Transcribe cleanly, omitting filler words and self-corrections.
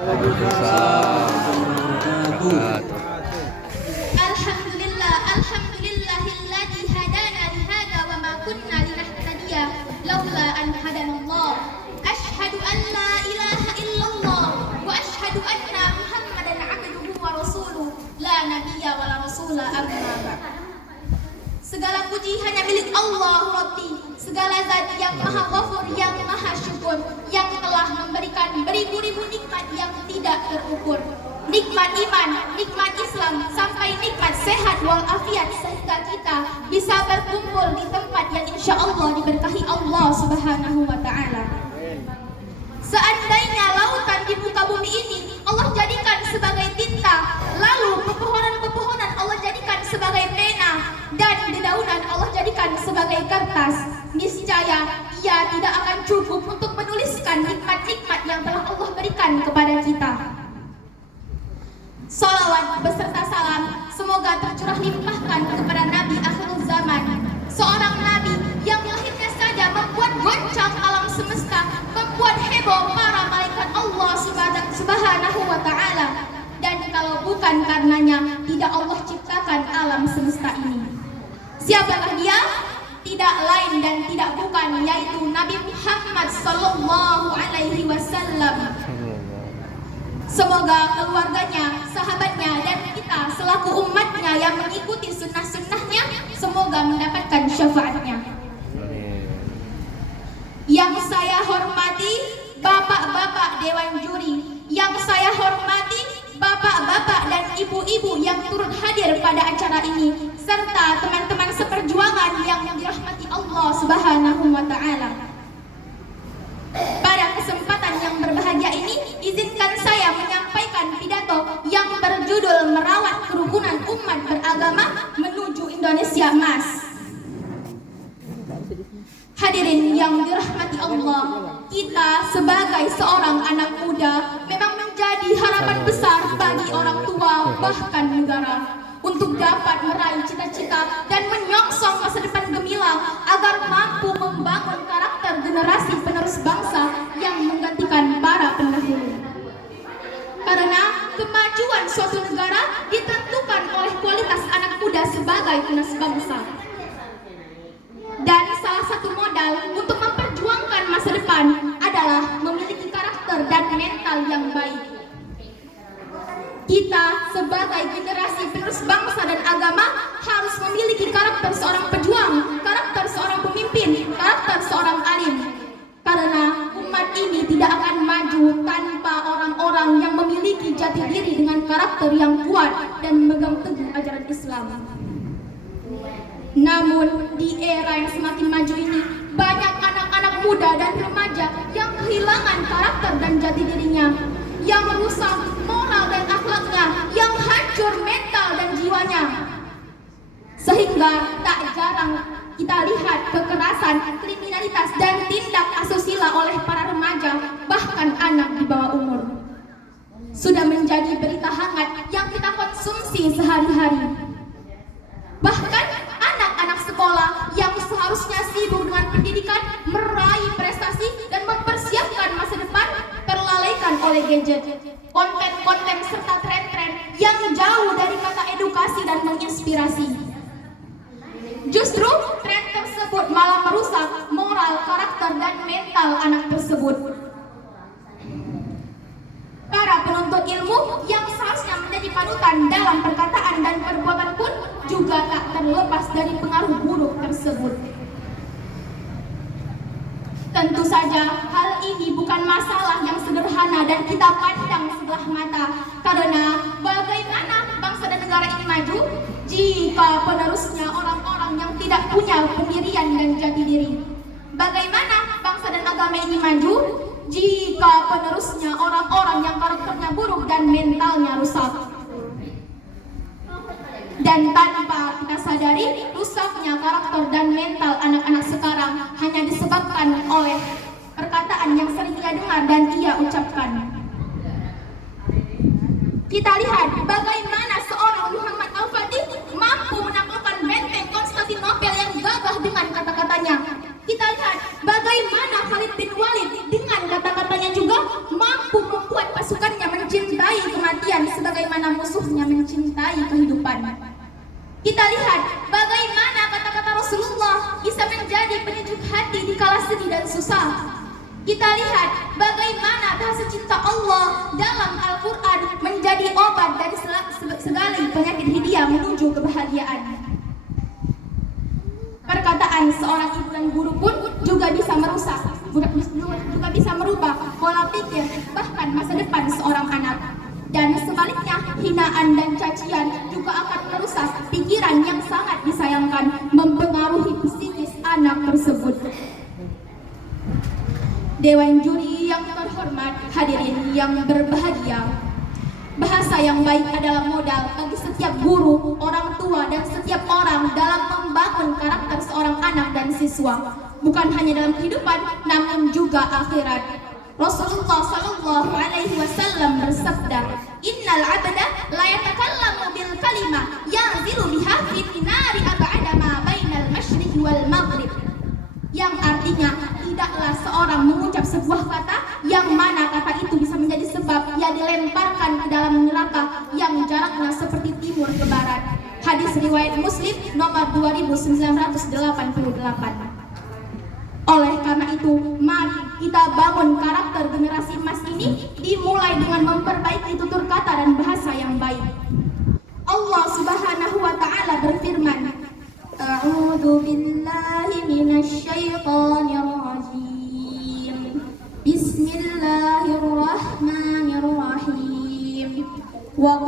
Alhamdulillah, alhamdulillahilladzi hadana li hada wa ma kunna linahtadiya laula an hadanallah. Asyhadu an la ilaha illallah wa asyhadu anna Muhammadan abduhu wa rasuluh la nabiyya wa la rasula amma ba'd. Segala puji hanya milik Allah Rabbi, segala zat yang maha ghafur, yang maha syukur, yang telah memberikan beribu-ribu nikmat yang tidak terukur. Nikmat iman, nikmat Islam, sampai nikmat sehat walafiat, sehingga kita bisa berkumpul di tempat yang insya Allah diberkahi Allah Subhanahu wa Ta'ala. Seandainya lautan di muka bumi ini Allah jadikan sebagai tinta, lalu pepohonan-pepohonan Allah jadikan sebagai pena, dan dedaunan Allah jadikan sebagai kertas, niscaya ia tidak akan cukup untuk menuliskan nikmat-nikmat yang telah Allah berikan kepada kita. Salawat beserta salam semoga tercurah limpahkan kepada Nabi akhirul zaman, seorang Nabi yang lahirnya saja membuat goncang alam semesta, membuat heboh para malaikat Allah Subhanahu wa Ta'ala, dan kalau bukan karenanya tidak Allah ciptakan alam semesta ini. Siapakah dia? Tidak lain dan tidak bukan, yaitu Nabi Muhammad sallallahu alaihi wasallam. Semoga keluarganya, sahabatnya, dan kita selaku umatnya yang mengikuti sunnah-sunnahnya semoga mendapatkan syafaatnya. Yang saya hormati bapak-bapak dewan juri, yang saya hormati bapak-bapak dan ibu-ibu yang turut hadir pada acara ini, serta teman-teman seperjuangan yang dirahmati Allah Subhanahu wa Ta'ala. Pada kesempatan yang berbahagia ini, izinkan saya menyampaikan pidato yang berjudul Merawat Kerukunan Umat Beragama Menuju Indonesia Emas. Hadirin yang dirahmati Allah, kita sebagai seorang anak muda memang menjadi harapan besar bagi orang tua bahkan negara untuk dapat meraih cita-cita dan menyongsong masa depan gemilang agar mampu membangun karakter generasi penerus bangsa yang menggantikan para pendahulu. Karena kemajuan suatu negara ditentukan oleh kualitas anak muda sebagai penerus bangsa. Dan salah satu modal untuk memperjuangkan masa depan adalah memiliki karakter dan mental yang baik. Kita sebagai generasi penerus bangsa dan agama harus memiliki karakter seorang pejuang, karakter seorang pemimpin, karakter seorang alim. Karena umat ini tidak akan maju tanpa orang-orang yang memiliki jati diri dengan karakter yang kuat dan memegang teguh ajaran Islam. Namun di era yang semakin maju ini, banyak anak-anak muda dan remaja yang kehilangan karakter dan jati dirinya, yang merusak moral dan akhlaknya, yang hancur mental dan jiwanya. Sehingga tak jarang kita lihat kekerasan, kriminalitas, dan tindak asusila oleh para remaja, bahkan anak di bawah umur. Sudah menjadi berita hangat yang kita konsumsi sehari-hari. Bahkan anak-anak sekolah yang seharusnya sibuk dengan pendidikan, meraih prestasi, dan mempersiapkan masa depan terlalaikan oleh gadget, konten-konten serta tren-tren yang jauh dari kata edukasi dan menginspirasi. Justru tren tersebut malah merusak moral, karakter, dan mental anak tersebut. Para penuntut ilmu yang seharusnya menjadi panutan dalam perkataan dan perbuatan pun juga tak terlepas dari pengaruh buruk tersebut. Tentu saja hal ini bukan masalah yang sederhana dan kita pandang sebelah mata, karena bagaimana bangsa dan negara ini maju jika penerusnya orang-orang yang tidak punya pendirian dan jati diri? Bagaimana bangsa dan agama ini maju jika penerusnya orang-orang yang karakternya buruk dan mentalnya rusak? Dan tanpa kita sadari, rusaknya karakter dan mental anak-anak sekarang hanya disebabkan oleh perkataan yang sering ia dengar dan ia ucapkan. Kita lihat bagaimana seorang Muhammad Al-Fatih mampu menaklukkan benteng Konstantinopel yang gagah dengan kata-katanya. Kita lihat bagaimana Khalid bin Walid dengan kata-katanya juga mampu membuat pasukannya sebagaimana musuhnya mencintai kehidupan. Kita lihat bagaimana kata-kata Rasulullah bisa menjadi penyejuk hati di kala sedih dan susah. Kita lihat bagaimana bahasa cinta Allah dalam Al-Quran menjadi obat dari segala penyakit hidia menuju kebahagiaan. Perkataan seorang ibu dan guru pun juga bisa merusak, juga bisa merubah pola pikir bahkan masa depan seorang anak. Dan sebaliknya, hinaan dan cacian juga akan merusak pikiran yang sangat disayangkan, mempengaruhi psikis anak tersebut. Dewan juri yang terhormat, hadirin yang berbahagia, bahasa yang baik adalah modal bagi setiap guru, orang tua, dan setiap orang dalam membangun karakter seorang anak dan siswa, bukan hanya dalam kehidupan, namun juga akhirat. Rasulullah Shallallahu Alaihi Wasallam bersabda, Innal abda la yatakallamu bil kalimah yanzilu biha fi nari ab'ada ma bainal masyriqi wal maghrib. Yang artinya, tidaklah seorang mengucap sebuah kata yang mana kata itu bisa menjadi sebab ia dilemparkan ke dalam neraka yang jaraknya seperti timur ke barat. Hadis riwayat Muslim nomor 2988. Oleh karena itu, mari kita bangun karakter generasi emas ini dimulai dengan memperbaiki tutur kata dan bahasa yang baik. Allah Subhanahu wa taala berfirman, A'udzu billahi minasy syaithanir rajim. Bismillahirrahmanirrahim. Wa